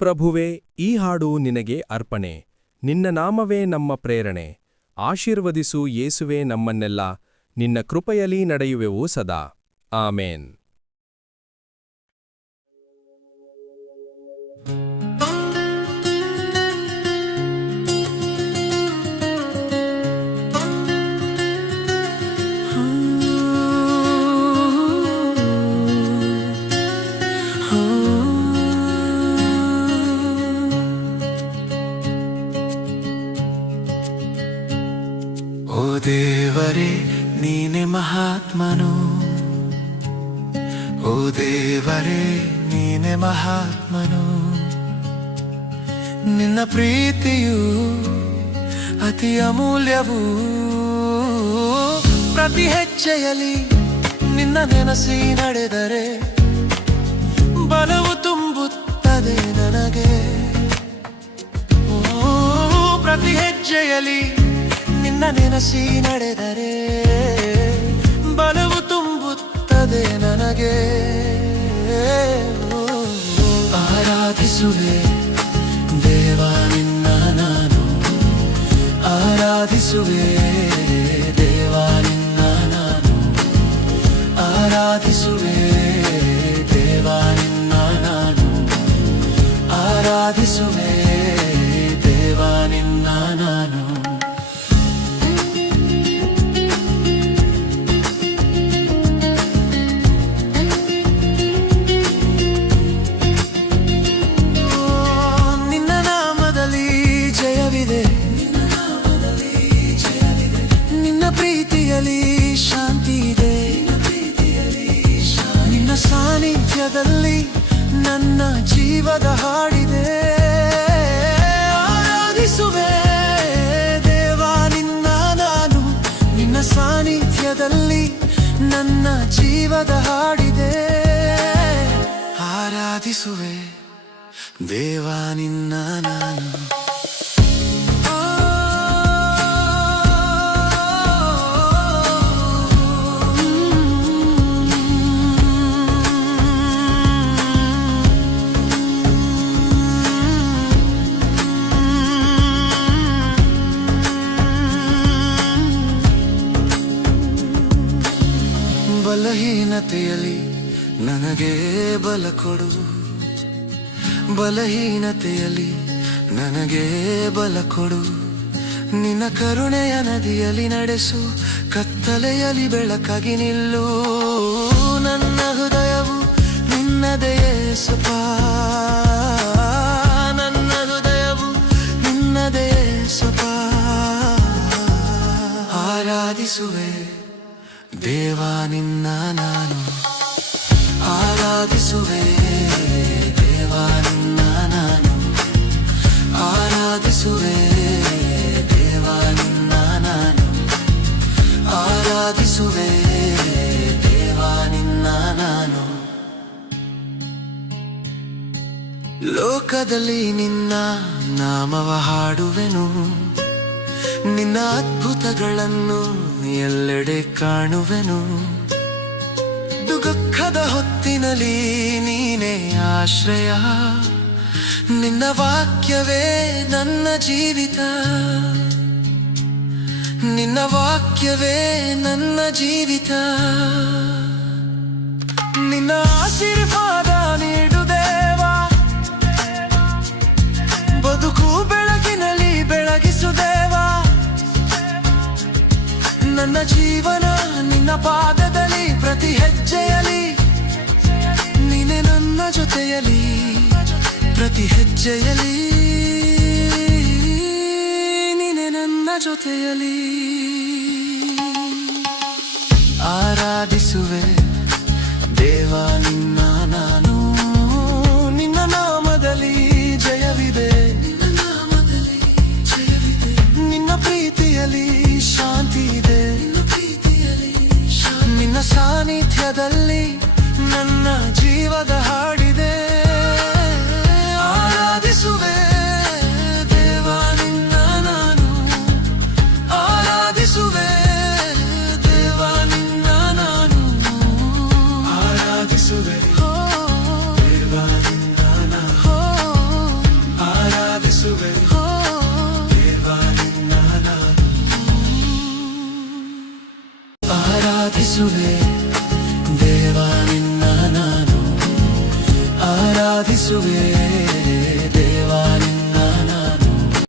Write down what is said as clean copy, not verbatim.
ಪ್ರಭುವೇ, ಈ ಹಾಡು ನಿನಗೆ ಅರ್ಪಣೆ. ನಿನ್ನ ನಾಮವೇ ನಮ್ಮ ಪ್ರೇರಣೆ. ಆಶೀರ್ವದಿಸು ಯೇಸುವೆ ನಮ್ಮನ್ನೆಲ್ಲ. ನಿನ್ನ ಕೃಪೆಯಲ್ಲಿ ನಡೆಯುವೆವು ಸದಾ. ಆಮೇನ್. ಓ ದೇವರೇ, ನೀನೆ ಮಹಾತ್ಮನು. ಓ ದೇವರೇ, ನೀನೆ ಮಹಾತ್ಮನು. ನಿನ್ನ ಪ್ರೀತಿಯು ಅತಿ ಅಮೂಲ್ಯವು. ಪ್ರತಿ ಹೆಜ್ಜೆಯಲ್ಲಿ ನಿನ್ನ ನೆನಸಿ ನಡೆದರೆ ಬಲವು ತುಂಬುತ್ತದೆ ನನಗೆ. ಪ್ರತಿ ಹೆಜ್ಜೆಯಲ್ಲಿ ನಿನ್ನ ನೆನಸಿ ನಡೆದರೆ ಬಲವು ತುಂಬುತ್ತದೆ ನನಗೆ. ಆರಾಧಿಸುವೆ ದೇವ ನಿನ್ನ ನಾನು. ಆರಾಧಿಸುವೆ ದೇವ ನಿನ್ನ ನಾನು. ಆರಾಧಿಸುವೆ ದೇವ ನಿನ್ನ ನಾನು. ಆರಾಧಿಸುವೆ ದೇವ ನಿನ್ನ ನಾನು. ಶಾಂತಿ ಇದೆ ನಿನ್ನ ಸಾನ್ನಿಧ್ಯದಲ್ಲಿ. ನನ್ನ ಜೀವದ ಹಾಡಿದೆ. ಆರಾಧಿಸುವೆ ದೇವ ನಿನ್ನ ನಾನು. ನಿನ್ನ ಸಾನ್ನಿಧ್ಯದಲ್ಲಿ ನನ್ನ ಜೀವದ ಹಾಡಿದೆ. ಆರಾಧಿಸುವೆ ದೇವ ನಿನ್ನ ನಾನು. ಬಲಹೀನತೆಯಲ್ಲಿ ನನಗೆ ಬಲ ಕೊಡು. ಬಲಹೀನತೆಯಲ್ಲಿ ನನಗೆ ಬಲ ಕೊಡು. ನಿನ್ನ ಕರುಣೆಯ ನದಿಯಲ್ಲಿ ನಡೆಸು. ಕತ್ತಲೆಯಲ್ಲಿ ಬೆಳಕಾಗಿ ನಿಲ್ಲು. ನನ್ನ ಹೃದಯವು ನಿನ್ನದೇ ಯೇಸಪ್ಪ. ನನ್ನ ಹೃದಯವು ನಿನ್ನದೇ ಯೇಸಪ್ಪ. ಆರಾಧಿಸುವೆ ದೇವ ನಿನ್ನ ನಾನು. ಆರಾಧಿಸುವೆ ದೇವ ನಿನ್ನ ನಾನು. ಆರಾಧಿಸುವೆ ದೇವ ನಿನ್ನ ನಾನು. ಆರಾಧಿಸುವೆ ದೇವ ನಿನ್ನ ನಾನು. ಲೋಕದಲ್ಲಿ ನಿನ್ನ ನಾಮವ ಹಾಡುವೆನು. ನಿನ್ನ ಅದ್ಭುತಗಳನ್ನು ಎಲ್ಲೆಡೆ ಕಾಣುವೆನು. ದುಃಖದ ಹೊತ್ತಿನಲ್ಲಿ ನೀನೇ ಆಶ್ರಯ. ನಿನ್ನ ವಾಕ್ಯವೇ ನನ್ನ ಜೀವಿತ. ನಿನ್ನ ವಾಕ್ಯವೇ ನನ್ನ ಜೀವಿತ. ನಿನ್ನ ಆಶೀರ್ವಾದ ನೀಡು ದೇವ. ಬದುಕು ಬೆಳಗಿನಲ್ಲಿ ಬೆಳಗಿಸು ದೇವ. ನನ್ನ ಜೀವನ ನಿನ್ನ ಪಾದದಲ್ಲಿ. ಪ್ರತಿ ಹೆಜ್ಜೆಯಲ್ಲಿ ನೀನೆ ನನ್ನ ಜೊತೆಯಲ್ಲಿ. ಪ್ರತಿ ಹೆಜ್ಜೆಯಲ್ಲಿ ನೀನೆ ನನ್ನ ಜೊತೆಯಲ್ಲಿ. ಆರಾಧಿಸುವೆ ದೇವ ನಿನ್ನ ನಾನು. ನಿನ್ನ ನಾಮದಲ್ಲಿ ಜಯವಿದೆ. ನಿನ್ನ ಪ್ರೀತಿಯಲ್ಲಿ ಶಾಂತಿ ಇದೆ. ನಿನ್ನ ಸಾನ್ನಿಧ್ಯದಲ್ಲಿ ನನ್ನ ಜೀವದ ಹಾಡಿದೆ. ಆರಾಧಿಸುವೆ ದೇವ ನಿನ್ನ ನಾನು. ಆರಾಧಿಸುವೆ ದೇವ ನಿನ್ನ ನಾನು. ಆರಾಧಿಸುವೆ ದೇವ ನಿನ್ನ ನಾನು. ಆರಾಧಿಸುವೆ ದೇವ ನಿನ್ನ ನಾನು ಆರಾಧಿಸುವೆ